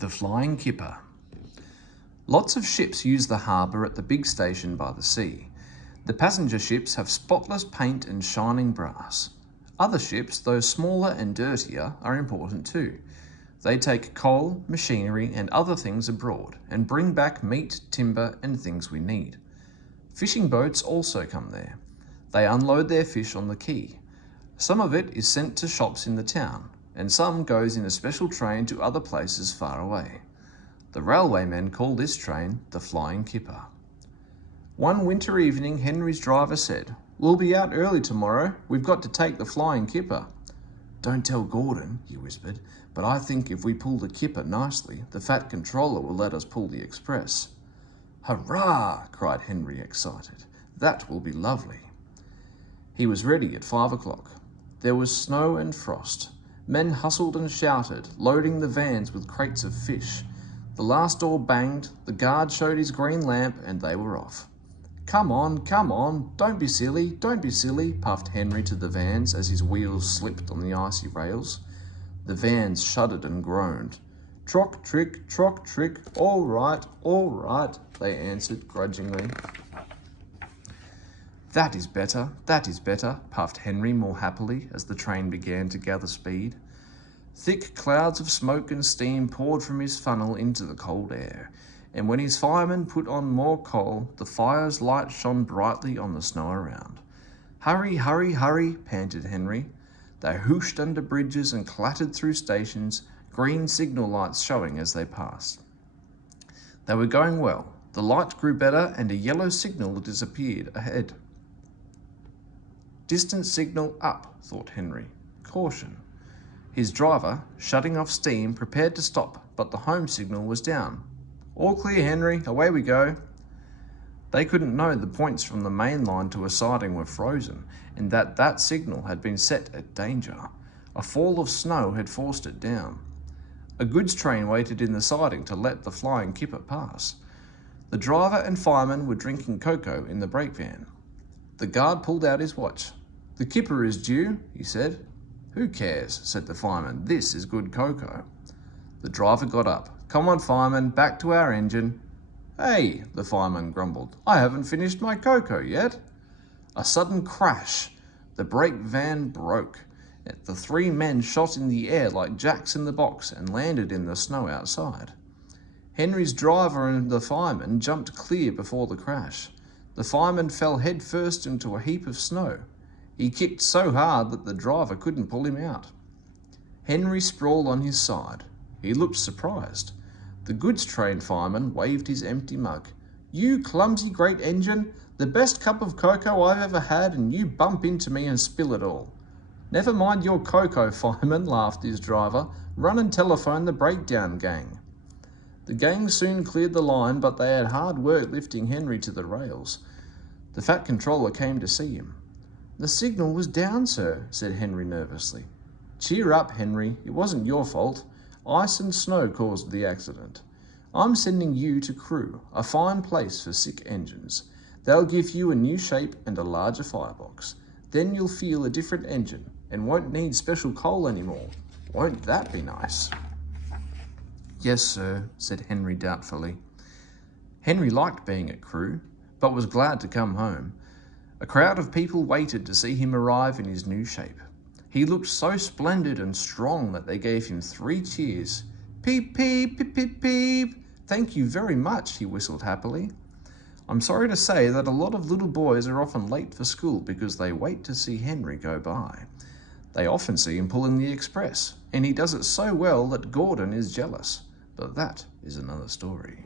The Flying Kipper. Lots of ships use the harbour at the big station by the sea. The passenger ships have spotless paint and shining brass. Other ships, though smaller and dirtier, are important too. They take coal, machinery and other things abroad and bring back meat, timber and things we need. Fishing boats also come there. They unload their fish on the quay. Some of it is sent to shops in the town, and some goes in a special train to other places far away. The railwaymen call this train the Flying Kipper. One winter evening, Henry's driver said, "We'll be out early tomorrow. We've got to take the Flying Kipper." "Don't tell Gordon," he whispered, "but I think if we pull the Kipper nicely, the fat controller will let us pull the express." "Hurrah!" cried Henry, excited. "That will be lovely." He was ready at 5 o'clock. There was snow and frost. Men hustled and shouted, loading the vans with crates of fish. The last door banged, the guard showed his green lamp, and they were off. Come on, don't be silly, puffed Henry to the vans as his wheels slipped on the icy rails. The vans shuddered and groaned. Trock, trick, all right, they answered grudgingly. That is better, puffed Henry more happily as the train began to gather speed. Thick clouds of smoke and steam poured from his funnel into the cold air, and when his fireman put on more coal, the fire's light shone brightly on the snow around. Hurry, panted Henry. They whooshed under bridges and clattered through stations, green signal lights showing as they passed. They were going well. The light grew better and a yellow signal disappeared ahead. Distant signal up, thought Henry. Caution. His driver, shutting off steam, prepared to stop, but the home signal was down. All clear, Henry, away we go. They couldn't know the points from the main line to a siding were frozen, and that signal had been set at danger. A fall of snow had forced it down. A goods train waited in the siding to let the Flying Kipper pass. The driver and fireman were drinking cocoa in the brake van. The guard pulled out his watch. "The Kipper is due," he said. "Who cares?" said the fireman. "This is good cocoa." The driver got up. "Come on, fireman, back to our engine." "Hey," the fireman grumbled, "I haven't finished my cocoa yet." A sudden crash. The brake van broke. The three men shot in the air like jacks in the box and landed in the snow outside. Henry's driver and the fireman jumped clear before the crash. The fireman fell head first into a heap of snow. He kicked so hard that the driver couldn't pull him out. Henry sprawled on his side. He looked surprised. The goods train fireman waved his empty mug. "You clumsy great engine, the best cup of cocoa I've ever had, and you bump into me and spill it all." "Never mind your cocoa, fireman," laughed his driver. "Run and telephone the breakdown gang." The gang soon cleared the line, but they had hard work lifting Henry to the rails. The fat controller came to see him. "The signal was down, sir," said Henry nervously. "Cheer up, Henry. It wasn't your fault. Ice and snow caused the accident. I'm sending you to Crewe, a fine place for sick engines. They'll give you a new shape and a larger firebox. Then you'll feel a different engine and won't need special coal anymore. Won't that be nice?" "Yes, sir," said Henry doubtfully. Henry liked being at Crewe, but was glad to come home. A crowd of people waited to see him arrive in his new shape. He looked so splendid and strong that they gave him 3 cheers. "Peep, peep, peep, peep, peep. Thank you very much," he whistled happily. I'm sorry to say that a lot of little boys are often late for school because they wait to see Henry go by. They often see him pulling the express, and he does it so well that Gordon is jealous. But that is another story.